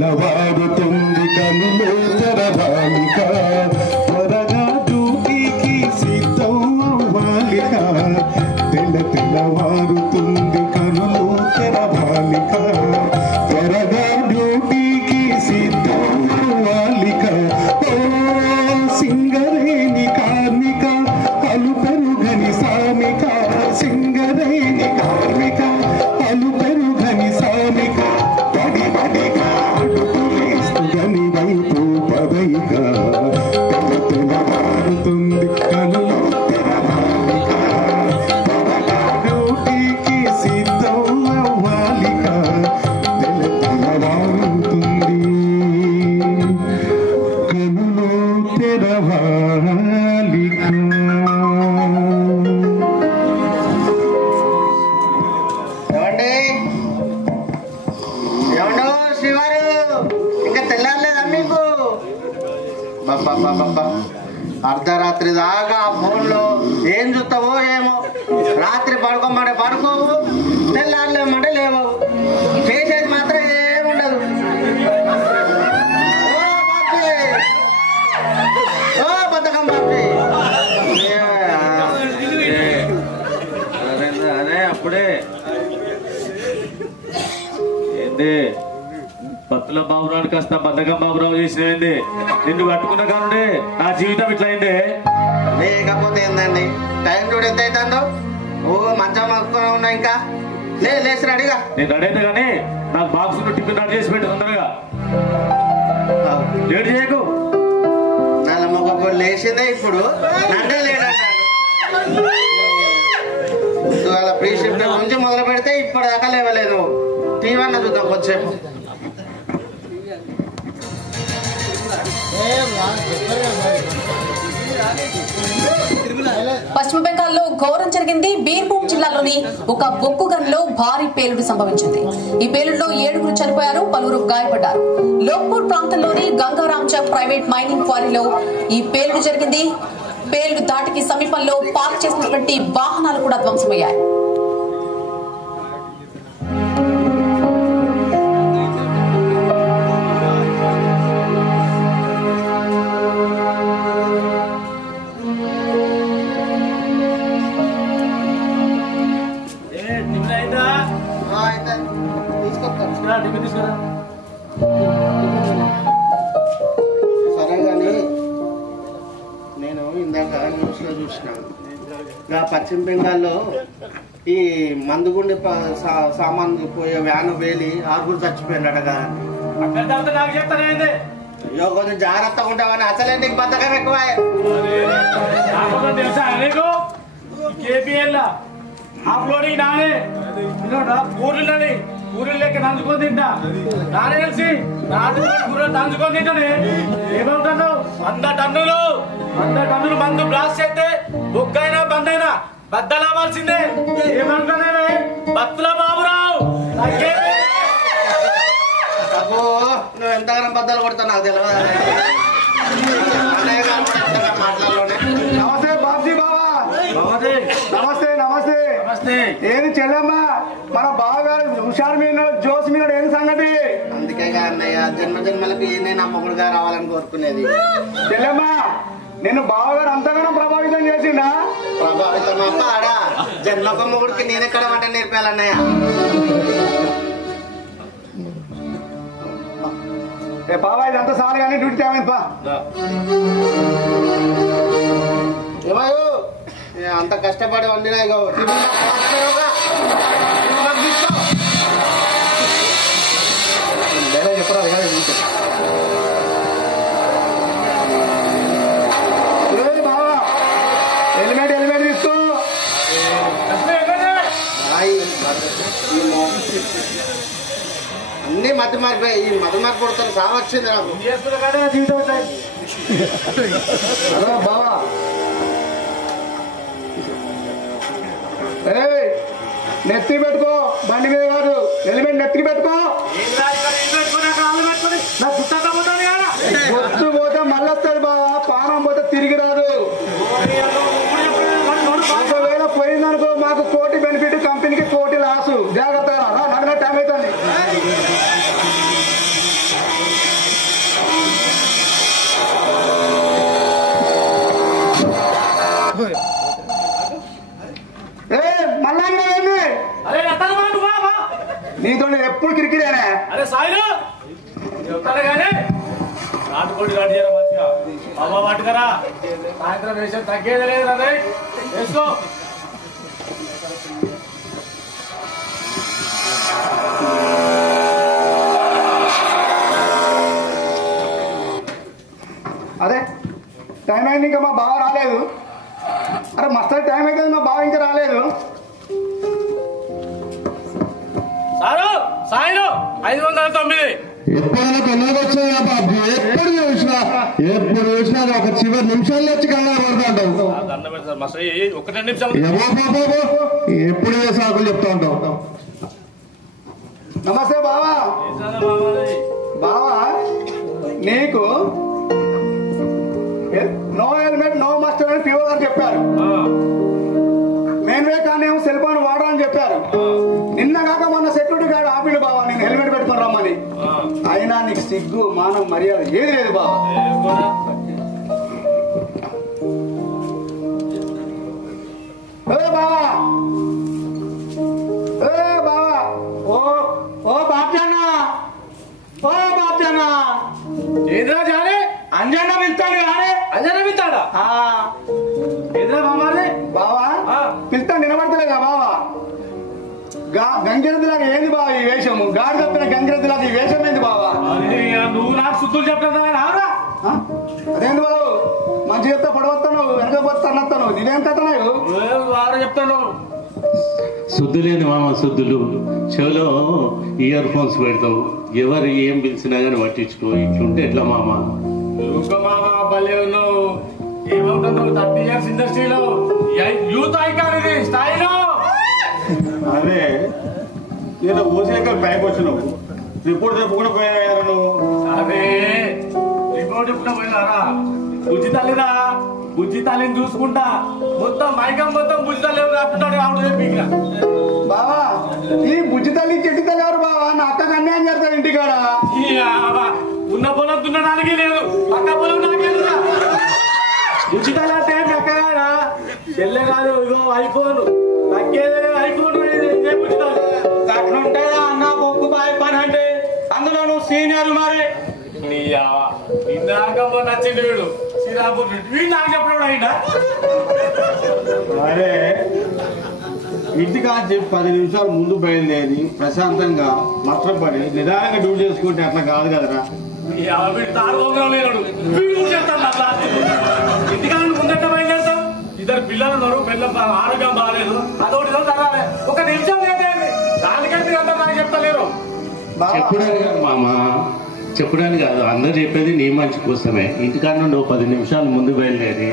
తెల్లవారుతుంది కనులు తెరవాలిక త్వరగా డ్యూటీకి సిద్ధం వాలిక తెల్లవారుతుంది కనులు తెరవాలిక త్వరగా డ్యూటీకి సిద్ధం వాలిక ఓ సింగరేణి కార్మిక అలు పెరుగని సామిక సింగరేణి కార్మిక అలు పెరుగని సామిక పడి పడిగా అడుగులేస్తుగని వైపు పదైక తెల్లవారుతుంది కనులు తెరవాలిక డ్యూటీకి సిద్ధం అవ్వాలిక తెల్లవారుతుంది కనులు తెరవాలిక. అర్ధరాత్రి దాకా ఫోన్లో ఏం చూస్తావో ఏమో. రాత్రి పడుకోమంటే పడుకోవు, తెల్లారులేమంటే లేవవు. చేసేది మాత్రం ఏముండదు. ఓ బద్దకం బాబీ, అదే అప్పుడే ఏంది పత్తుల బాబురావు కాస్త బద్దకం బాబురావు చేసినది. నిన్ను కట్టుకున్న కానుండే నా జీవితం ఇట్లా అయిందే. లేకపోతే ఏందండి, టైం చూడు ఎంత అవుతుందో. ఓ మంచం మక్కుని ఉన్నా. ఇంకా లేచి రెడీగా. నేను రెడీ అయితే కానీ నాకు బాక్స్ టిఫిన్ రెడీ చేసి పెట్టు తొందరగా. లేట్ చేయకు. నల్ల మొక్క లేచిందే ఇప్పుడు నన్నే లేడంటాడు. ఇవాళ ప్రీ షిఫ్ట్ నుంచి మొదలు పెడితే ఇప్పటిదాకా లేవలేదు. టీవీ అన్న చూద్దాం కొంచెంసేపు. పశ్చిమ బెంగాల్లో ఘోరం జరిగింది. బీర్భూమ్ జిల్లాలోని ఒక బొగ్గు గనిలో భారీ పేలుడు సంభవించింది. ఈ పేలుడులో 7 చనిపోయారు, పలువురు గాయపడ్డారు. లోక్పూర్ ప్రాంతంలోని గంగారాంచక్ ప్రైవేట్ మైనింగ్ క్వారీలో ఈ పేలుడు జరిగింది. పేలుడు ధాటికి సమీపంలో పార్క్ చేసినటువంటి వాహనాలు కూడా ధ్వంసమయ్యాయి. సరే కానీ నేను ఇందాక న్యూస్ లో చూసినాను, పశ్చిమ బెంగాల్లో ఈ మందుగుండి సామాన్లు పోయే వ్యాను వేలి 6 చచ్చిపోయినట్టుగా. నాకు చెప్తానే అయ్యో కొంచెం జాగ్రత్తగా ఉంటావని. అసలే నీకు బద్దకం ఎక్కువ. తెలుసా నీకు అప్లోడింగ్ నానే పూరీలని పూరీలు లెక్క నంచుకొని తింటా. నానే తెలిసి కూరలు నంచుకొని తింటానే. ఏమవుతాను 100 టన్నులు మందు బ్లాస్ట్ చేస్తే బుక్కైనా బందైనా బద్దలవ్వాల్సిందే. ఏమనుకున్నానే బత్తుల బాబురావు. నువ్వు ఎంతగానో బద్దలు కొడతావు నాకు తెలియదు. మాట్లాడలోనే. నమస్తే బాబ్జీ బాబా. నమస్తే నమస్తే నమస్తే. ఏది చెల్లెమ్మా, మన బావగారు హుషారు మీద జోస్ మీద ఏది సంగతి? అందుకే అన్నయ్య జన్మ జన్మలకి నేను అమ్మగుడుగా రావాలని కోరుకునేది. చెల్లెమ్మా, నిన్ను బావగారు అంతగానో ప్రభావితం చేసిండా? ప్రభావితం అప్ప ఆడా జన్మకు మొగుడికి నేను ఎక్కడ వంట నేర్పాలన్నయ్య. బాబా ఇదంతా సార్ కానీ డ్యూటీ టైం పా. ఏమయ్యో అంత కష్టపడి వండినా బాబా హెల్మెట్ తీసుకో. అన్ని మధ్య మారిపోయి ఈ మధ్య మార్పు కొడుతాను సావచ్చింది నాకు. బాబా నెత్తి పెట్టుకో, బండి మీద కాదు, హెల్మెట్ నెత్తికి పెట్టుకో. గుర్తు పోతే మళ్ళీ వస్తాడు బాబా, పానం పోతే తిరిగి రాదు. ఒకవేళ పోయిందనుకో మాకు కోటి బెనిఫిట్, కంపెనీకి కోటి లాసు. జాగ్రత్తగా నడిన టైం అవుతుంది. అరే సాయిలు చెప్తాను కానీ నాటుకోడి గాడి చేయరా మంచిగా అమ్మ పట్టుకరా సాయంత్రం వేసే తగ్గేది లేదు అదే వేసుకో అరే టైం అయింది ఇంకా మా బావ రాలేదు. అరే మస్తు టైం అయితే మా బావ ఇంకా రాలేదు. సారు సాయిలు 509 ఎప్పుడైనా పెళ్ళికి వచ్చాయి బాబు, ఎప్పుడు చూసినా ఒక చివరి నిమిషాల్లో వచ్చి కంగారు పడుతుంటావు. ఒకటే నిమిషం ఎప్పుడు ఏ సాకులు చెప్తా ఉంటావు. నమస్తే బావా. బావా నీకు నో హెల్మెట్ నో మస్టర్ అని పిఓ గారు చెప్పారు. మెయిన్వే కానీ ఏమో సెల్ ఫోన్ వాడాలని చెప్పారు. నిన్న కాక మొన్న సెక్యూరిటీ గార్డ్ ఆపిడు బావా నేను హెల్మెట్ పెట్టుకుని రమ్మని. అయినా నీకు సిగ్గు మానం మర్యాద ఏది లేదు బావా. బావా బావా ఓ ఓ బాప్జన్నా ఓ బాప్జన్నా ఏదిరా జానే అంజన్న పిలుస్తాడు కానీ అంజన పిలుతాడా ఏదిరా మామాది బావా పిలుస్తాడు నిలబడతలేదా బావా. గంగిరెద్దులాగా ఏంది బావ ఈ వేషము? గాడి తప్పిన గంగిరెద్దులాగా ఈ వేషం ఏంది బావా? నువ్వు నాకు శుద్ధులు చెప్తా అదేంది బాబు మంచి చెప్తా పొడవస్తాను వెనక పోతాను ఇదేం కథనావు వాడు చెప్తాను. శుద్ధు లేని మామ శుద్ధులు చెవిలో ఇయర్ ఫోన్స్ పెడతావు. ఎవరు ఏం పిలిచినా కానీ పట్టించుకో. ఇట్లుంటే ఎట్లా మామ? మామ భలే ఉన్నావు. ఏమవుతున్నావు 30 years ఇండస్ట్రీలో యూత్ ఐకాన్ ఇది స్థాయిలో. అదే నేను ఊసేక పైకి వచ్చినావు రిపోర్ట్ చెప్పుకుంటూ పోయా నువ్వు. అదే రిపోర్ట్ చెప్పుకుంటా పోయినారా? బుజ్జి తల్లిరా బుజ్జి తల్లిని చూసుకుంటా మొత్తం మైకం మొత్తం బుజ్జి తల్లి రాకుంటాడు ఆవిడ చెప్పిగా. బావా ఈ బుజ్జి తల్లి చెట్టు తల్లి ఎవరు బావా? నా అక్కకి అన్యాయం చేస్తాడు ఇంటికాడ. ఉన్న పొలం దున్నడానికి లేదు పక్క పొలం నాకేదా బుజ్జి తల్లి అంటే అక్కగారా చెల్లె కాదు. ఇగో ఐఫోన్ తగ్గేదే ఐఫోన్ అట్లా ఉంటుందా అన్న బొక్కు బాయ్ పని అంటే? అందులో నువ్వు సీనియర్ మరి. ఇందాక నచ్చింది వీడు శ్రీరాపూర్ వీడు నాకు చెప్పడం అయినా. అరే ఇంటికి చెప్పి 10 నిమిషాలు ముందు బయలుదేరి ప్రశాంతంగా మస్టర్ పడి నిదానంగా డ్యూటీ చేసుకుంటే అట్లా కాదు కదరా. వీడు తాడుకోవడం లేడు వీడు చేస్తాను అట్లా ఇంటికాడ ముందట బయలుదేరుతాం. 2 పిల్లలు ఉన్నారు పిల్లలు ఆరోగ్యం బాగాలేదు అదొకటి తరాలే 1 నిమిషం లేదండి దానికంటే అంతా నాకు చెప్తలేరు. చెప్పడానికి కాదు మామ, చెప్పడానికి కాదు. అందరు చెప్పేది నీ మంచి కోసమే. ఇంటికాడ నుండి 10 నిమిషాలు ముందు బయలుదేరి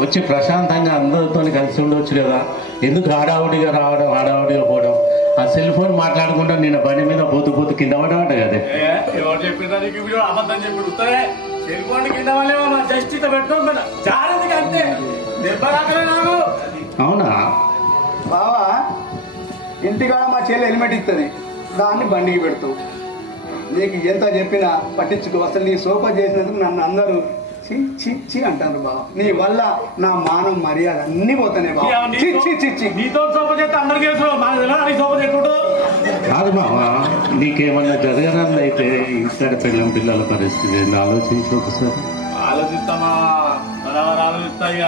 వచ్చి ప్రశాంతంగా అందరితో కలిసి ఉండవచ్చు కదా. ఎందుకు హడావుడిగా రావడం హడావుడిగా పోవడం? ఆ సెల్ ఫోన్ మాట్లాడకుండా నిన్న బండి మీద పోతూ కింద పడమంట కదా. ఎవరు చెప్పినా నీకు వీడు అబద్ధం చెప్పి ఉత్తరే సెల్ఫోన్ కింద వాళ్ళే జస్ట్ ఇట్లా పెట్టుకోమన్నా జాగ్రత్తగా అంతే దెబ్బ రాకలే నాకు. అవునా బావా ఇంటికాడ మా చెల్లి హెల్మెట్ ఇస్తుంది దాన్ని బండికి పెడతావు. నీకు ఎంత చెప్పినా పట్టించుకో. అసలు నీ సోఫా చేసినందుకు నన్ను అందరూ చి చి చి అంటారు బావ. నీ వల్ల నా మానం మర్యాద అన్ని పోతానే బావ. నీతో సోప చేస్తే అందరికీ నీ సోప చెట్టు కాదు మామ, నీకేమన్నా జరగరాదు అయితే ఇక్కడ పిల్లల పరిస్థితి ఆలోచించి ఒకసారి. ఆలోచిస్తామా బరాబర్ ఆలోచిస్తా. ఇక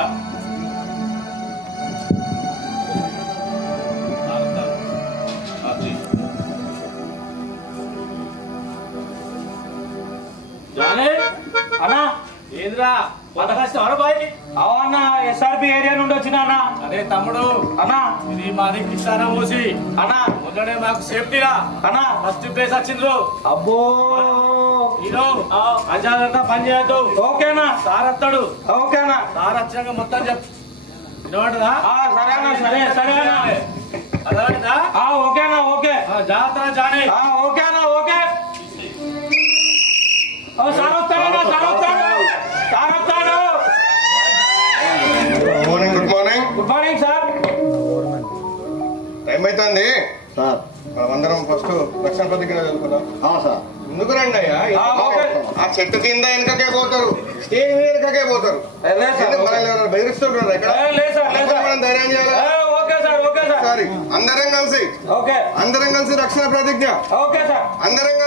అన్నా ఏంద్రా వంట కష్టం అరబాయి అవునా ఎస్ఆర్పి ఏరియా నుండి వచ్చినా అన్న. అరే తమ్ముడు అన్నా ఇది మాది కిసానా మోసి అన్నా మొదలనే మాకు సేఫ్టీరా అన్నా ఫస్ట్ ప్లేస్ వచ్చిండ్రు. అబ్బో హీరో అజాగ్రత్త పని చేయొద్దు. ఓకేనా సార్ వస్తాడు. ఓకేనా సార్ వచ్చాక మొత్తం చెప్పు వినబడదా? సరే అన్న సరే సరే అన్న అర్థమైందా? ఓకేనా ఓకే జాగ్రత్త జానీ. ఓకేనా ఓకే. సార్ వస్తాడు సార్ వస్తాడు సార్ వస్తాడు. Morning good morning. Good morning sir. Time అవుతుంది సార్ అందరం ఫస్ట్ రక్షణ ప్రతిజ్ఞ చదువుకుందాం. సార్ ముందుకు రండి అయ్యా. ఆ చెట్టు కింద వెనకకే పోతారు, స్టేజ్ మీద వెనకకే పోతారు. బెదిరిస్తుంటారు ఇక్కడ. మనం ధైర్యం చేయాలి. Okay sir okay sir. అందరం కలిసి ఓకే రక్షణ ప్రతిజ్ఞ. ఓకే సార్ అందరం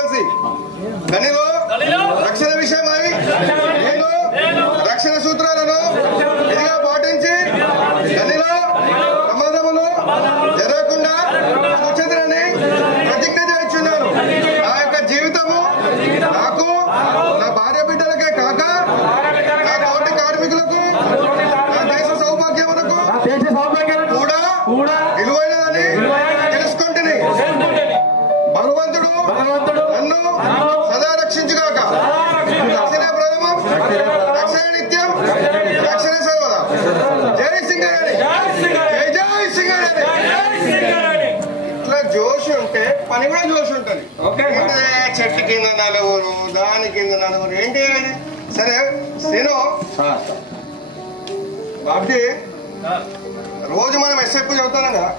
భగవంతుడు నన్ను సదా రక్షించుగాక. రక్షణ ప్రథమం, రక్షణ నిత్యం, రక్షణ సర్వదా. జై సింగరేణి, జై జై సింగరేణి. ఇట్లా జోష్ ఉంటే పని కూడా జోష్ ఉంటుంది. చెట్టు కింద నలుగురు, దాని కింద నలుగురు, ఏంటి అది? సరే నేను బాబ్జీ, రోజు మనం ఎస్ఎఫ్ చదువుతాం కదా,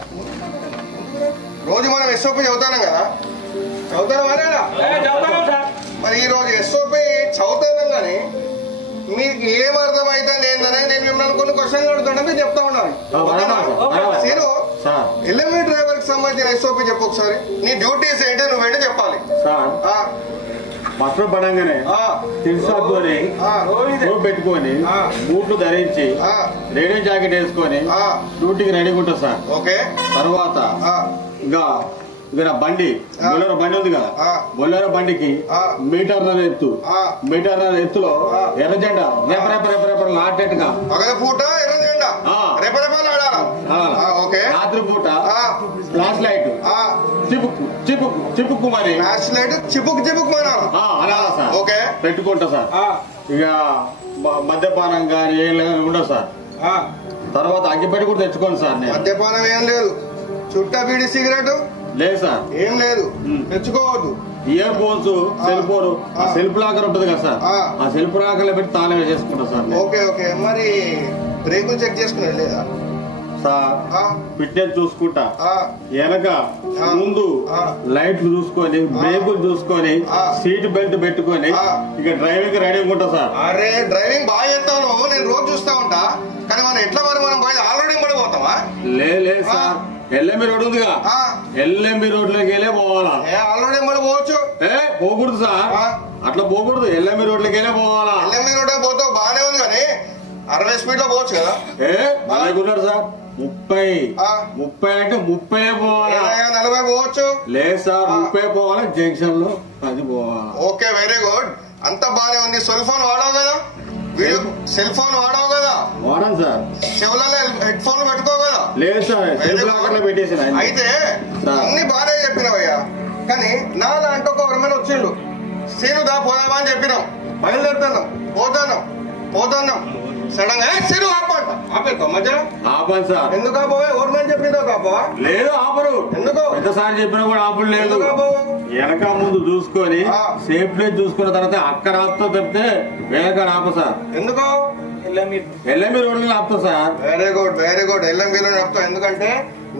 చదువుతారా మరి ఈ రోజు ఎస్ఓపి చదువుతాను కానీ మీకు ఏం అర్థమైతే ఏంటనే నేను మిమ్మల్ని కొన్ని క్వశ్చన్లు అడుగుతాను, మీరు చెప్తా ఉన్నాను. నేను ఎల్ఎంఈ డ్రైవర్ కి సంబంధించిన ఎస్ఓపి చెప్పు ఒకసారి. నీ డ్యూటీస్ ఏంటి నువ్వు ఏంటో చెప్పాలి. బట్టలు పడంగానే తిరుసాతోని పెట్టుకొని బూట్లు ధరించి రేడియో జాకెట్ వేసుకొని డ్యూటీకి రెడీగా ఉంటా సార్. ఓకే. తర్వాత ఇంకా బండి బొలెరో బండి ఉంది కదా, బొలెరో బండికి మీటర్ల ఎత్తులో ఎర్ర జెండా రేపరేపరేపరేపలు ఆడేట్టుగా పూట ఎర్ర జెండా రాత్రి పూట ఫ్లాష్ లైట్ చిపుక్కు మరి ఫ్లాష్ లైట్ చిపుక్ అలా సార్. ఓకే పెట్టుకుంటా సార్. ఇక మద్యపానం కానీ ఏం లేదు ఉండదు సార్. తర్వాత అగ్గిపెట్టి కూడా తెచ్చుకోండి సార్. మద్యపానం ఏం లేదు, చుట్టా బీడి సిగరెట్ లేదు సార్, ఏం లేదు, తెచ్చుకోవద్దు. Ear phones, cell phone, self locker ఉంటుంది కదా సార్, ఆ సెల్ఫ్ లాకర్ లో పెట్టి తాళం వేసేసుకుంటా సార్. ఓకే. మరి బ్రేకులు చెక్ చేసుకునే లేదా సార్? ఫిట్నెస్ చూసుకుంటా, వెనక ముందు లైట్లు చూసుకొని, బ్రేకులు చూసుకొని, సీట్ బెల్ట్ పెట్టుకొని ఇక డ్రైవింగ్ రెడీ ఉంటా సార్. అరే డ్రైవింగ్ బాగా చేస్తాను, నేను రోజు చూస్తా ఉంటా. కానీ మనం ఎట్లా మనం పోయి ఆల్రెడీ పడిపోతావా? లేదు సార్, ఎల్ఎంబి రోడ్ ఉందిగా, ఎల్ఎంబి రోడ్లోకి వెళ్ళే పోవాలా? ఆల్రెడీ పోవచ్చు. పోకూడదు సార్, అట్లా పోకూడదు. ఎల్ఎంబి రోడ్లోకి వెళ్ళే పోవాలా? ఎల్ఎంబి రోడ్ పోతావు బాగానే ఉంది కానీ 60 స్పీడ్ లో పోవచ్చు కదా. బాగున్నారు సార్. 30 అంటే 30 పోవాలా? 40 పోవచ్చు. లేదు సార్, 30 పోవాలా, జంక్షన్ లో 10 పోవాలా. ఓకే, వెరీ గుడ్, అంత బాగానే ఉంది. సెల్ ఫోన్ వాడవు కదా? సెల్ ఫోన్ వాడవు కదా? వాడాను సార్. చెవులలో హెడ్ ఫోన్ పెట్టుకో కదా? లేదు సార్, పెట్టేసి. అయితే అన్ని బాగానే చెప్పినావయ్యా, కానీ నాలా అంటే ఒక ఎవరైనా వచ్చిండు, సీనుదా పోదామా అని చెప్పినాం, బయలుదేరుతున్నాం, పోతున్నాం సడన్ గా సీను ఆపేకో మధ్యలో ఆపాలి సార్. ఎందుకు ఆపోవా? ఎవరిని చెప్పిందో కాపా? లేదు ఆపరు. ఎందుకు? ఎంతసారి చెప్పినా కూడా ఆపడు లేదు. వెనక ముందు చూసుకొని సేఫ్ ప్లేస్ చూసుకున్న తర్వాత అక్కడ ఆపుతో తప్పితే వెనక ఆప సార్. ఎందుకు? ఎల్ఎంబి రోడ్ మీద ఆపుతా సార్. వెరీ గుడ్, ఎల్ఎంబిలో ఆపుతావు. ఎందుకంటే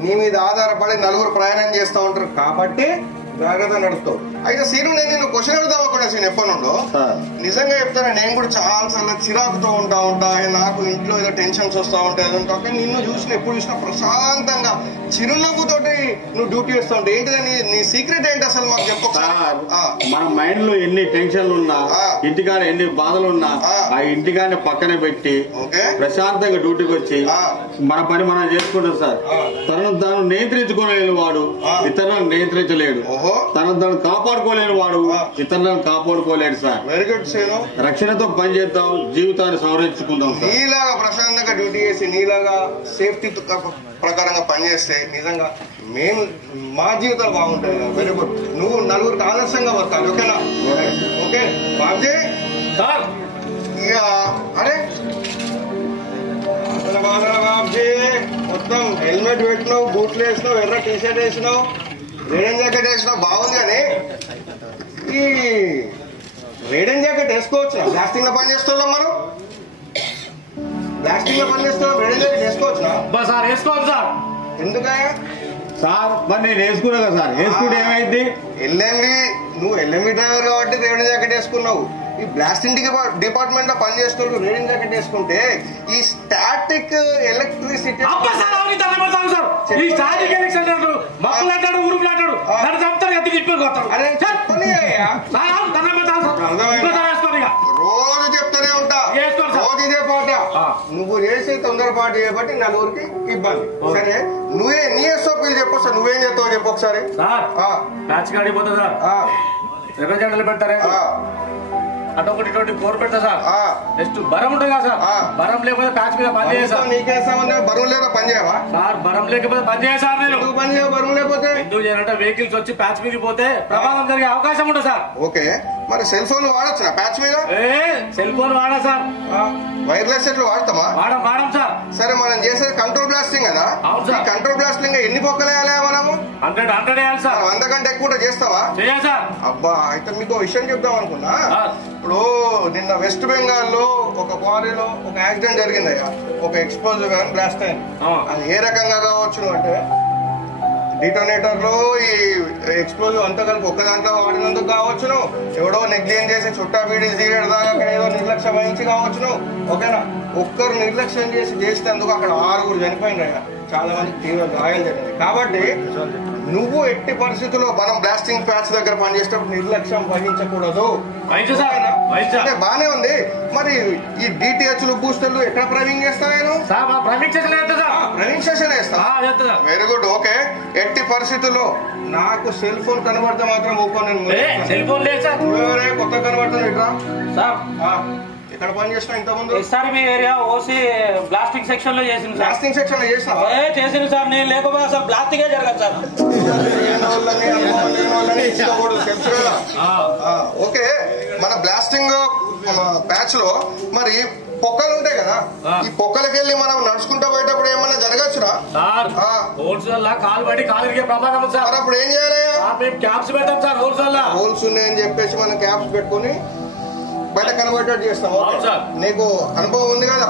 నీ మీద ఆధారపడి నలుగురు ప్రయాణం చేస్తూ ఉంటారు కాబట్టి జాగ్రత్త నడుపుతావు. అయితే సీను, నేను క్వశ్చన్ అడుగుదాం అనుకున్నా సీన్ ఎప్పటి నుండో. నిజంగా చెప్తాను, నేను కూడా చాలా సార్లు చిరాకుతో ఉంటా నాకు ఇంట్లో ఏదో టెన్షన్స్ వస్తూ ఉంటాయి. కానీ నిన్ను ఎప్పుడు చూసినా ప్రశాంతంగా చిరునవ్వుతోటి నువ్వు డ్యూటీ చేస్తూ ఉంటావు. ఏంటిదని నీ సీక్రెట్ ఏంటి అసలు మాకు చెప్పు. మన మైండ్ లో ఎన్ని టెన్షన్లు ఉన్నా, ఇంటికాడ ఎన్ని బాధలు ఉన్నా, ఆ ఇంటికాడ పక్కన పెట్టి ప్రశాంతంగా డ్యూటీకి వచ్చి మన పని మనం చేసుకుంటాం సార్. తను నియంత్రించుకోలేని వాడు ఇతరులను నియంత్రించలేడు, తను కాపాడుకోలేని వాడు ఇతరులను కాపాడుకోలేడు సార్. Very good scene. రక్షణతో పని చేద్దాం, జీవితాన్ని సంరక్షించుకుందాం. నీలాగా ప్రశాంతంగా డ్యూటీ చేసి, నీలాగా సేఫ్టీ ప్రకారంగా పనిచేస్తే నిజంగా మేము మా జీవితాలు బాగుంటాయి. Very good. నువ్వు నలుగురికి ఆదర్శంగా వస్తాను. ఓకేనా? Okay Babji sir. ఇక అరే బాబ్జీ మొత్తం హెల్మెట్ పెట్టినావు, బూట్లు వేసినావు, ఎర్ర టీ షర్ట్ వేసినావు, రేడియం జాకెట్ వేసినావు, బాగుంది. కానీ ఈ రేడియం జాకెట్ వేసుకోవచ్చు? బ్లాస్టింగ్ లో పని చేస్తున్నాం మనం, బ్లాస్టింగ్ లో పని చేస్తున్నాం, రేడియం జాకెట్ వేసుకోవచ్చునా? సార్ వేసుకోవచ్చు సార్. ఎందుకయ్యా సార్? మరి నేను వేసుకున్నా కదా సార్. వేసుకుంటే ఏమైంది? నువ్వు ఎల్ఎంవి డ్రైవర్ కాబట్టి రేడియం జాకెట్ వేసుకున్నావు. ఈ బ్లాస్టింగ్ డిపార్ట్మెంట్ లో పని చేస్తున్నారు, రేడియం జాకెట్ వేసుకుంటే ఈ స్టాటిక్ ఎలక్ట్రిసిటీ రోజు చెప్తూనే ఉంటా, రోజు ఇదే పాట. నువ్వు చేసే తొందరపాటు చేయబట్టి నలుగురికి ఇబ్బంది. సరే నీ ఎస్ఓపీలు చెప్పు సార్, నువ్వేం చేస్తావు చెప్పు ఒకసారి. మ్యాచ్ కాడిపోతుంది సార్, ఎర్ర జెండలు పెడతారే, అటు ఒకటి ఇటువంటి కోరు పెడతా సార్. నెక్స్ట్ బరం ఉంటుంది కదా సార్, బరం లేకపోతే ప్యాచ్ మీద పని చేయ సార్. నీకేస్తామన్నా బరువు లేక పని చేయవా సార్? బరం లేకపోతే పని చేయ సార్. నేను పని చేయవు బరువు లేకపోతే ఎందుకు చేయాలంటే వెహికల్స్ వచ్చి ప్యాచ్ మీద పోతే ప్రమాదం జరిగే అవకాశం ఉంటుంది సార్. ఓకే, మరి సెల్ ఫోన్ వాడచ్చు ప్యాచ్ మీద? సెల్ ఫోన్ వాడా సార్, వైర్లెస్ సెట్లు వాడతామా? వాడం సార్. సరే, మనం చేసేది కంట్రోల్ బ్లాస్టింగ్ కదా. అవును సార్. కంట్రోల్ బ్లాస్టింగ్ ఎన్ని పొక్కలు వేయాలి మనము? 100 వేయాలి సార్. 100 కంటే ఎక్కువ చేస్తావా? చేయాలి సార్. అబ్బా, అయితే మీకు విషయం చెప్దాం అనుకున్నా. ఇప్పుడు నిన్న వెస్ట్ బెంగాల్ లో ఒక క్వారీలో ఒక యాక్సిడెంట్ జరిగిందయ్యా. ఒక ఎక్స్ప్లోజివ్ కానీ బ్లాస్ట్ అయింది. అది ఏ రకంగా కావచ్చు అంటే డిటోనేటర్ లో ఈ ఎక్స్ప్లోజివ్ అంతా కలిపి ఒక్క దాంట్లో వాడినందుకు కావచ్చును, ఎవడో నెగ్లిజెన్స్ చేసి చుట్టా బీడీ తీయడం దాకా అక్కడ ఏదో నిర్లక్ష్యం వహించి కావచ్చును. ఓకేనా, ఒక్కరు నిర్లక్ష్యం చేసినందుకు అక్కడ 6 చనిపోయినాయి, చాలా మంది తీవ్ర గాయాలు జరిగింది. కాబట్టి నువ్వు ఎట్టి పరిస్థితుల్లో మనం బ్లాస్టింగ్ ప్యాచ్ దగ్గర పనిచేసేటప్పుడు నిర్లక్ష్యం వహించకూడదు. బానే ఉంది. మరి ఈ డిటిహెచ్లు బూస్టర్లు ఎక్కడ ప్రవీణ్ చేస్తావు? నేను ప్రవీణ్ సెషన్ వేస్తా. Very good. ఓకే, ఎట్టి పరిస్థితుల్లో నాకు సెల్ ఫోన్ కనబడితే మాత్రం సెల్ ఫోన్ లేదు సార్. కొత్త కనబడుతుంది ఇట్లా ఎక్కడ పని చేసినా ఇంత ముందు సార్? మీ ఏరియా ఓసీ బ్లాస్టింగ్ సెక్షన్ లో చేసింది. బ్లాస్టింగ్ సెక్షన్ లో చేసినా? చేసింది సార్. నేను లేకపోతే అసలు బ్లాస్టింగే జరగదు సార్. తెలుసు కదా. ఓకే, మన బ్లాస్టింగ్ ప్యాచ్ లో మరి పొక్కలు ఉంటాయి కదా, ఈ పొక్కలకి వెళ్ళి మనం నడుచుకుంటూ పోయేటప్పుడు ఏమన్నా జరగచ్చురా? కాలు పడి కాలు ప్రమాదం సార్. మరి అప్పుడు ఏం చేయాలి? క్యాప్స్ పెడతాం సార్. హోల్స్ ఉన్నాయని చెప్పేసి మనం క్యాప్స్ పెట్టుకుని బయట కనబడేటట్టు చేస్తాం. నీకు అనుభవం ఉంది కదా?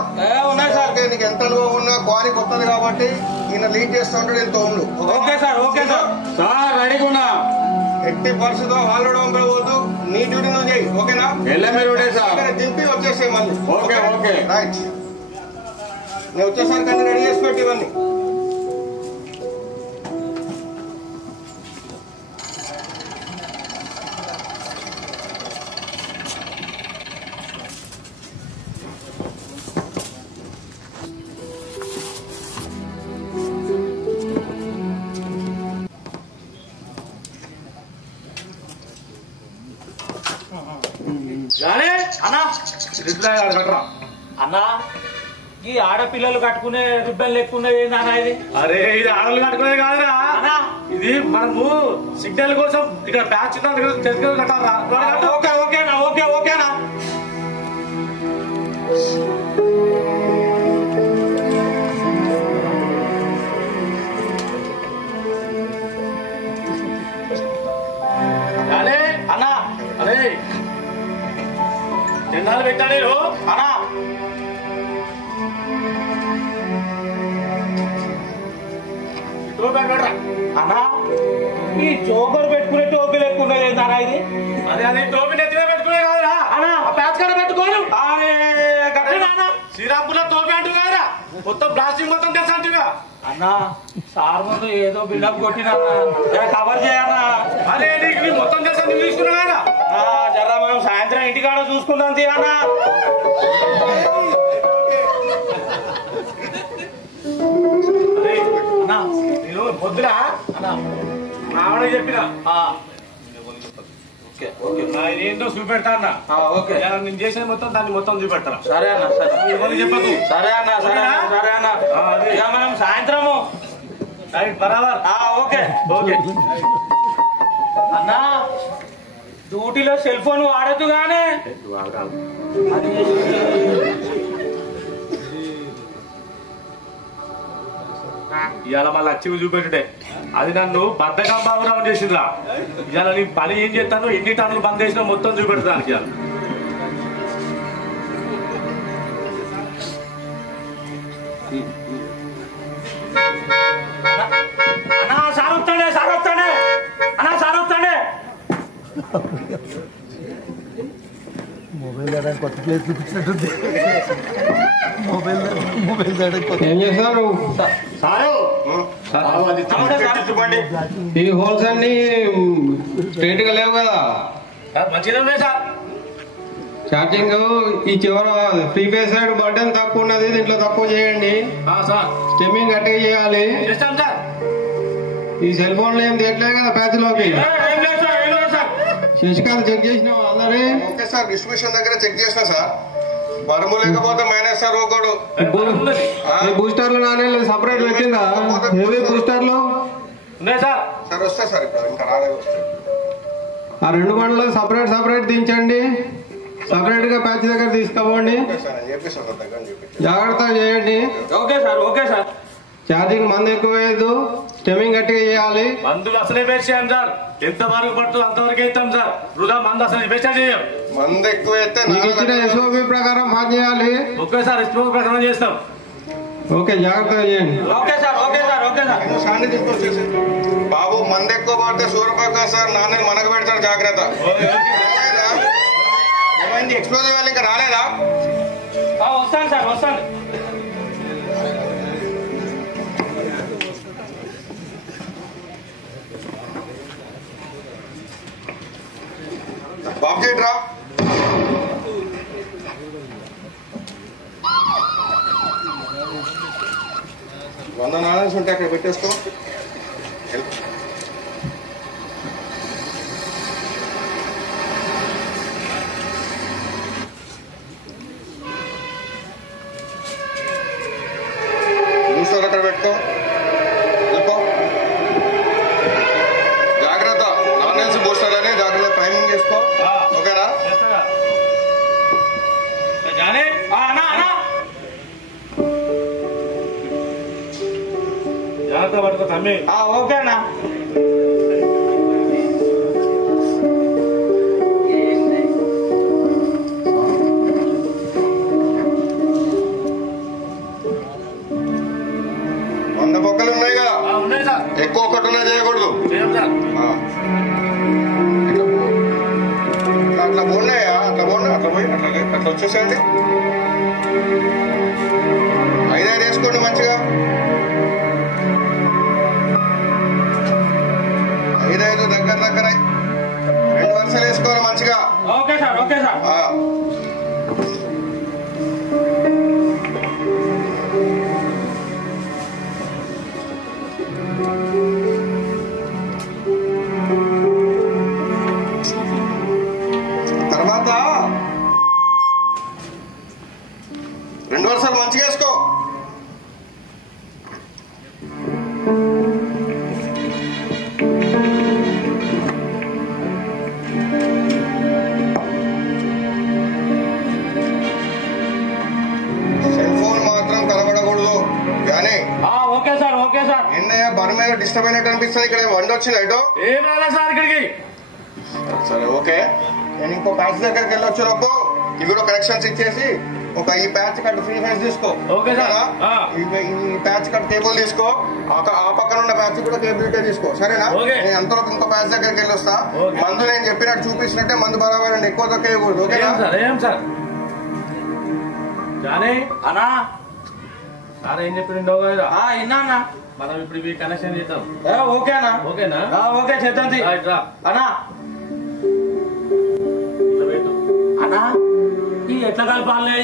ఓకే, నీకు ఎంత అనుభవం ఉన్నా క్వారీ కొత్తది కాబట్టి ఈయన లీడ్ చేస్తా ఉంటాడు. నేను తోములు. Okay sir. Okay sir. Sir రెడీగా ఉన్నా. ఎట్టి పరిస్థితిలో వాళ్ళడం పోవద్దు. నీ డ్యూటీ నువ్వు చేయి. ఓకేనా? దింపి వచ్చేసే మళ్ళీ. Okay okay right. నేను వచ్చేసరికి అన్ని రెడీ చేసి పెట్టి ఇవన్నీ. అన్నా, ఈ ఆడపిల్లలు కట్టుకునే రిబ్బన్ లెక్కున్నది ఏందన్నా ఇది? అరే, ఇది ఆడలు కట్టుకునేది కాదురా అన్నా, ఇది మనము సిగ్నల్ కోసం ఇక్కడ ప్యాచ్ కట్టారా? ఓకే ఓకేనా? ఓకే ఓకేనా? అన్నా, అరే జెండాలు పెట్టా నేను అన్నా. అన్నా, ఈ జోబర్ పెట్టుకునే టోపీ లేకున్నది ఏందన్నా ఇది? అదే టోపీ నెత్తిమే పెట్టుకునే కాదురా అన్నా, ప్యాచ్ కాడ పెట్టుకోను. అరే శ్రీరాంపూర్లో టోపీ అంటూ కాదురా, మొత్తం ప్లాస్టిక్ మొత్తం తెలుసు అంటుగా. అన్నా, సార్ ముందు ఏదో బిల్డప్ కొట్టినా కవర్ చేయన్నా. అరే నీకు మొత్తం తెలుసు నువ్వు తీసుకున్నావు కదా. జరా మనం సాయంత్రం ఇంటికాడ చూసుకుందాం తీయన్నా. నేను పొద్దురా అన్నా ఆవిడ చెప్పినా ఏంటో చూపెడతా అన్న. ఓకే, నేను చేసేది మొత్తం దాన్ని మొత్తం చూపెడతా. సరే అన్న. సరే చెప్పదు. సరే అన్న. సరే సరే అన్న. ఇక మనం సాయంత్రము బరాబర్. ఓకే ఓకే అన్నా, డ్యూటీలో సెల్ ఫోన్ వాడద్దు గానే. ఇవాళ మళ్ళీ అచ్చివి చూపెట్టుడే అది నన్ను బద్దకం బాబురావు చేసిందిరా. ఇవాళ నీ పని ఏం చేస్తాను, ఎన్ని టన్నులు బంద్ చేసినా మొత్తం చూపెడతానికి. అన్నా సార్ వస్తాడే, సార్ వస్తాడే అన్నా, సార్ వస్తాడే. మొబైల్ దాడానికి కొత్త ప్లేస్ చూపించినట్టుంది. మొబైల్ దానికి కొత్త ఏం చేస్తారు సారు? ఈ హోల్స్ అన్ని స్ట్రైట్ గా లేవు కదా. మంచిగా సార్. ఛార్జింగ్ ఈ చివర ప్రీవియస్ సైడ్ బటన్ తక్కువ ఉన్నది, దీంట్లో తక్కువ చేయండి. స్టెమ్మింగ్ గట్టిగా చేయాలి. ఈ సెల్ ఫోన్ లో ఏం తీయట్లేదు కదా ప్యాచ్ లోకి. శశికాంత్ చెక్ చేసినావా అందరే? ఓకే సార్, డిస్ట్రిబ్యూషన్ దగ్గర చెక్ చేసిన సార్. బరువు లేకపోతే మైనస్ సార్ ఒకడు. బూస్టర్లు నానే సపరేట్ పెట్టిందా? హెవీ బూస్టర్లు సార్ వస్తాయి సార్, ఇప్పుడు ఇంకా రాలేదు. ఆ 2 బండ్లు సపరేట్ దించండి, సపరేట్ గా ప్యాచ్ దగ్గర తీసుకోపోండి, జాగ్రత్తగా చేయండి. Okay sir, okay sir. Charging మందు ఎక్కువ వేయద్దు, స్టెమింగ్ గట్టిగా చేయాలి. మందులు అసలే వేసాం సార్, ఎంత వరకు పడుతుంది అంతవరకు ఇస్తాం సార్. వృధా మందు అసలు వేస్టా చేయం. మందు ఎక్కువ మీకు ఇచ్చిన ఎస్ఓపి ప్రకారం పని చేయాలి. ఓకే సార్, ఎస్ఓపి ప్రకారం చేస్తాం. ఓకే, జాగ్రత్తగా చేయండి. Okay sir, okay sir, okay sir. బాబు మందు ఎక్కువ పడితే సూర్యప్రకాశ్ సార్ నాన్నని మనకు పెడతారు, జాగ్రత్త. ఏమైంది, ఎక్స్ప్లోజివ్ వాళ్ళు ఇంకా రాలేదా? వస్తాను సార్, వస్తాను. బాబు చేయట్రా. వంద నాణ్యాలు ఉంటే అక్కడ పెట్టేసుకో. బూస్టర్ అక్కడ పెట్టుకో, వెళ్ళిపో. జాగ్రత్త, నాణ్యాల్సి బూస్టర్ అని జాగ్రత్త టైమింగ్ చేసుకో. ఓకేనా? జాగ్రత్త పడుకో తమ్మి. ఓకేనా? వంద బొక్కలు ఉన్నాయి కదా, ఉన్నాయి సార్. ఎక్కువ ఒకటి చేయకూడదు. అట్లా పోన్నాయా, అట్లా పోండి, అట్లా పోయి అట్లా వచ్చేసేయండి. 5 వేసుకోండి మంచిగా. 5 దగ్గర 2 వరుసలు వేసుకోవాలి మంచిగా. Okay sir, okay sir. తర్వాత 2 వరుసలు మంచిగా వేసుకో. సెల్ ఫోన్ మాత్రం కనబడకూడదు. కానీ ఓకే సార్, ఓకే సార్. ఎన్నయ్య బరు మీద డిస్టర్బ్ అయినట్టు అనిపిస్తుంది. ఇక్కడ వండి వచ్చింది ఇటు. ఏం రాలేదు సార్ ఇక్కడికి. సరే ఓకే, నేను ఇంకో ప్యాచ్ దగ్గరికి వెళ్ళొచ్చినప్పుడు ఇవి కూడా కనెక్షన్స్ ఇచ్చేసి ఈ ప్యాచ్ కట్ 3 ఫేజ్ తీసుకో. Okay sir. ఈ ప్యాచ్ కట్ కేబుల్ తీసుకో, ఆ పక్కన ఉన్న ప్యాచ్ కూడా కేబుల్ తీసుకో. సరేనా? నేను అంతలోపు ఇంకో ప్యాచ్ దగ్గరికి వెళ్ళి వస్తా. మందు నేను చెప్పినట్టు చూపించినట్టే మందు బరాబర్ అండి, ఎక్కువ తొక్కేయకూడదు. ఓకేనా సార్? ఏం సార్ జానీ అన్నా సార్ ఏం చెప్పిండో కదా విన్నా. మనం ఇప్పుడు ఇవి కనెక్షన్ చేద్దాం. ఓకేనా? ఓకేనా? ఓకే చేద్దాం. అన్నా అన్నా ఎట్లా కలపాలి,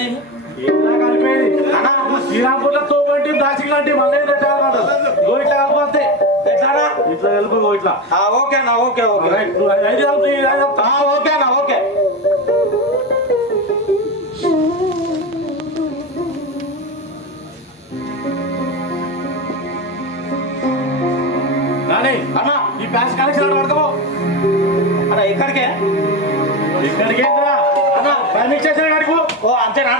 ఎట్లా కలిపేది అన్నా? శ్రీరాంపూర్లో తోపంటి దాచికి లాంటి మళ్ళీ ఇట్లా కలిపోతే ఎట్లా ఇట్లా కలుపు. ఇట్లా ఓకేనా? Okay okay. 5 కలుపు. ఓకేనా? ఓకే. అన్నా ఈ ప్యాచ్ కనెక్షన్ పడతావు అన్నా. ఇక్కడికే ఇక్కడికి అన్నా పైన చేసిన కాడికి. అంతేనా?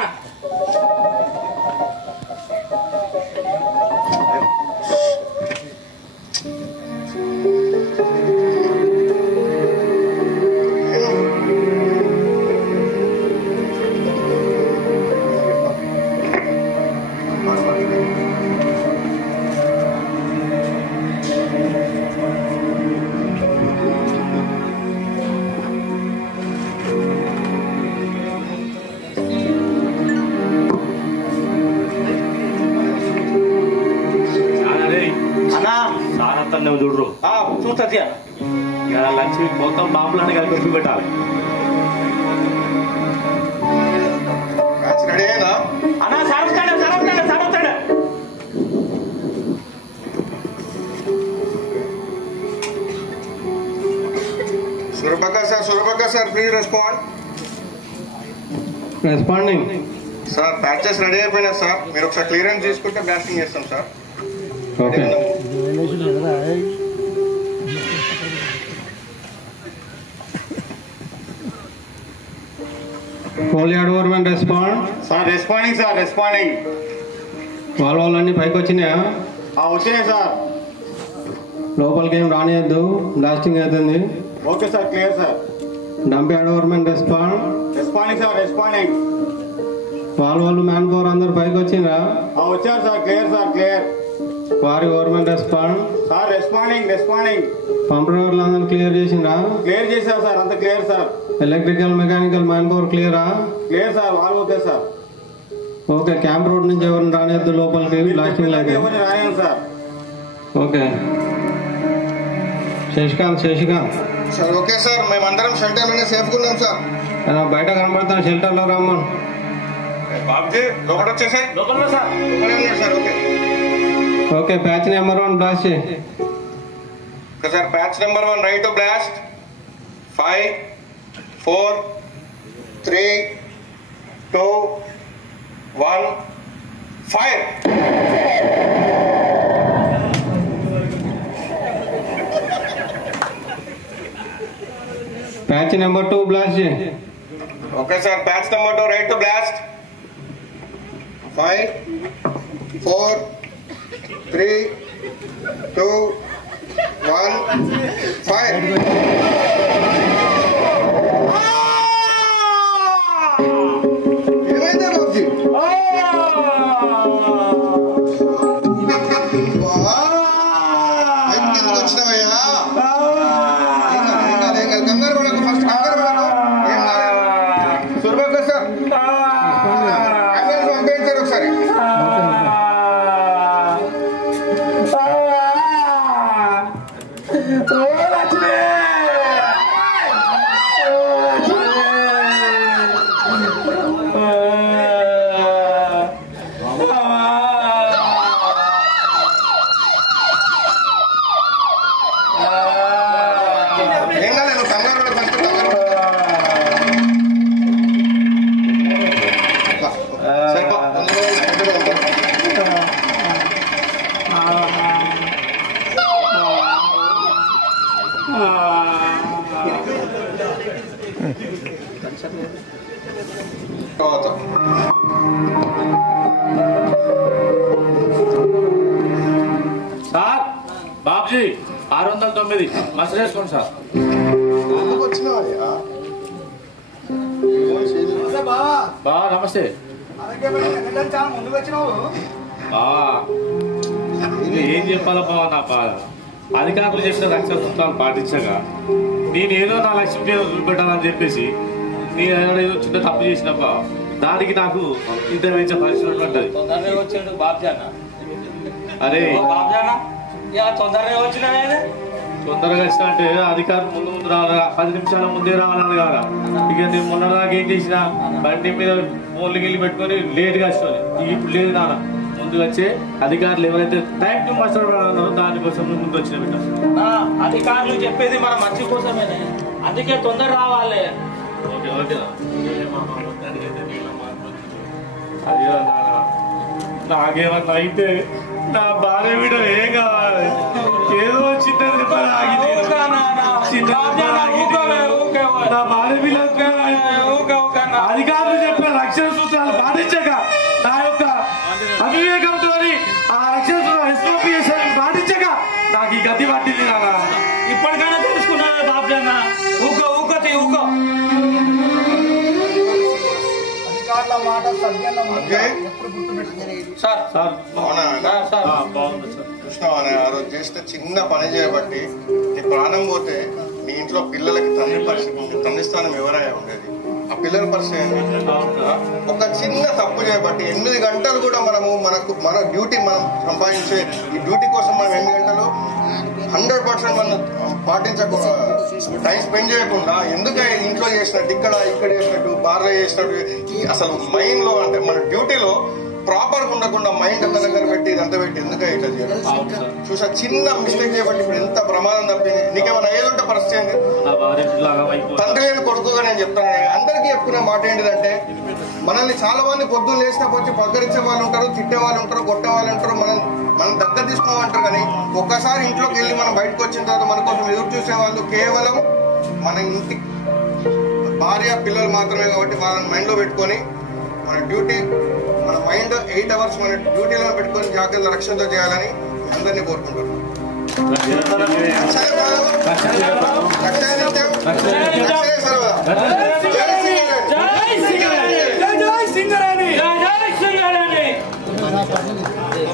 నువ్వు చూడరు చూస్తా. లంచ్ మొత్తం బాంబులని కలిపి పెట్టాలి. రెడీ అయ్యేదా? అన్నా సరస్తాడు. Suryaprakash Surabhakar sir please respond. Responding sir patches ready అయిపోయినా సార్, మీరు ఒకసారి క్లియరెన్స్ తీసుకుంటే బ్లాస్టింగ్ చేస్తాం sir. Okay pole yard overmen respond. Sir responding sir responding. వాళ్ళన్నీ పైకి వచ్చినాయా? వచ్చినాయి సార్. లోపలికి ఏం రానియద్దు, బ్లాస్టింగ్ అవుతుంది. Okay sir clear sir. Dump yard overmen respond. Responding sir responding. వాళ్ళు మ్యాన్ పవర్ అందరు పైకి వచ్చిందా? వచ్చారు సార్ క్లియర్ సార్ క్లియర్. వారి overmen respond. Sir responding responding. Pump డ్రైవర్లు అందరూ క్లియర్ చేసిందా? క్లియర్ చేశారు సార్, అంత clear sir. Electrical mechanical man power క్లియరా? క్లియర్ సార్, వాళ్ళు okay sir. Okay camp road నుంచి ఎవరిని రానియద్దు లోపలికి, బ్లాస్టింగ్ లాగే రానియం sir. Okay Shashikant sir okay sir, మేమందరం షెల్టర్లోనే సేఫ్గా ఉన్నాం సార్. బయట కనబడతాను, షెల్టర్లో రమ్మను. బాబుజీ లోపల వచ్చేసాయి. లోపల sir sir. Okay okay patch number 1 blast చేయి. Okay sir, patch number 1 right to blast. 5 4 3 2 1 fire. Patch number 2 blast చేయి. Okay sir, patch number 2 right to blast. 5 4 3 2 1 fire. ఏమైందా బాబుజీ? ఎందుకు వచ్చినావయ్యా? కంగారు పడకు, ఫస్ట్ కంగారు పడకు. ఏం కాదు. సురభకర్ సార్ అంబులెన్స్ పంపేయండి సార్ ఒకసారి. ఏం కాలేదు, కంగారు పడకు, ఫస్ట్ కంగారు పడకు. సరిపో సార్ బాబుజీ 609 మసలు వేసుకోండి సార్. ఎందుకు వచ్చినావయ్యా? బా నమస్తే. ముందుకు వచ్చినావు. ఇది ఏం చెప్పాలా బావ, నా బాధ అధికారులు చేసిన రక్షణ సూత్రాలు పాటించగా నేనేదో నా లక్ష్యం మీద చూపెట్టాలని చెప్పేసి నేను ఏదో చిన్న తప్పు చేసినప్ప దానికి నాకు ఇంత వేయించే పరిస్థితి ఉంటుంది. అరే తొందరగా వచ్చిన అంటే అధికారులు ముందు రావాలా, 10 నిమిషాల ముందే రావాలని కదా. ఇక నేను మొన్న దాకా ఏం చేసినా బండి మీద ఫోన్లు గిల్లి పెట్టుకొని లేట్గా వస్తుంది. ఇప్పుడు లేదు నాన్న, ముందు వచ్చే అధికారులు ఎవరైతే టైం టు మాట్లాడారో దానికోసం ముందు వచ్చిన బిడ్డ. అధికారులు చెప్పేది మన మంచి కోసమేనే, అందుకే తొందర రావాలి. Okay okay. అయ్యో నాకేమన్నా అయితే నా భార్య బిడ్డ ఏం కావాలి? ఏదో చిన్నది ఆగింది, నా భార్య బిడ్డ అధికారులు చెప్పిన రక్షణ సూత్రాలు పాటించక నా యొక్క అవివేకంతో ఆ రక్షణ సూత్రాలు పాటించక నాకు ఈ గతి పట్టింది నాన్న. ఇప్పటికైనా తెలుసుకున్నాను బాబ్జాన్న, ఊకో అధికారుల మాట సభ్యుల మాట ఎప్పుడు గుర్తుపెట్టుకోండి సార్. బాగుంది సార్. చూసినావా, ఆ రోజు చేస్తే చిన్న పని చేయబట్టి నీ ప్రాణం పోతే నీ ఇంట్లో పిల్లలకి తండ్రి స్థానం ఎవరైనా ఉండేది? ఆ పిల్లల పరిస్థితి ఒక చిన్న తప్పు చేయబట్టి 8 గంటలు కూడా మన డ్యూటీ మనం సంపాదించే ఈ డ్యూటీ కోసం మనం 8 గంటలు 100% మనం పాటించకుండా టైం స్పెండ్ చేయకుండా ఎందుకు ఇంట్లో చేసినట్టు ఇక్కడ చేసినట్టు బార్లో చేసినట్టు అసలు మైండ్ లో అంటే మన డ్యూటీలో ప్రాపర్ గా ఉండకుండా మైండ్ అంత దగ్గర పెట్టి ఇదంతా పెట్టి ఎందుకు ఇట్లా చేయడం? చూసా చిన్న మిస్టేక్ చేయబట్టి ఇప్పుడు ఎంత ప్రమాదం తప్పింది. నీకేమైనా ఏదుంటే పరిస్థితి ఏంది? నా భార్య తండ్రి లేని కొడుకుగా నేను చెప్తాను. అందరికీ చెప్పుకునే మాట ఏంటిదంటే, మనల్ని చాలా మంది పొద్దున్న లేచినప్పుడు వచ్చి పగ్గరించే వాళ్ళు ఉంటారు, తిట్టే వాళ్ళు ఉంటారు, కొట్టే వాళ్ళు ఉంటారు, మనం దగ్గర తీసుకోమంటారు. కానీ ఒక్కసారి ఇంట్లోకి వెళ్ళి మనం బయటకు వచ్చిన తర్వాత మన కోసం ఎదురు చూసే వాళ్ళు కేవలం మన ఇంటి భార్య పిల్లలు మాత్రమే. కాబట్టి వాళ్ళని మైండ్లో పెట్టుకొని మన డ్యూటీ, మన మైండ్ 8 hours మన డ్యూటీలో పెట్టుకొని జాగ్రత్త రక్షణతో చేయాలని అందరినీ కోరుకుంటున్నాను. రక్షణ నిత్యం, రక్షణ సర్వదా.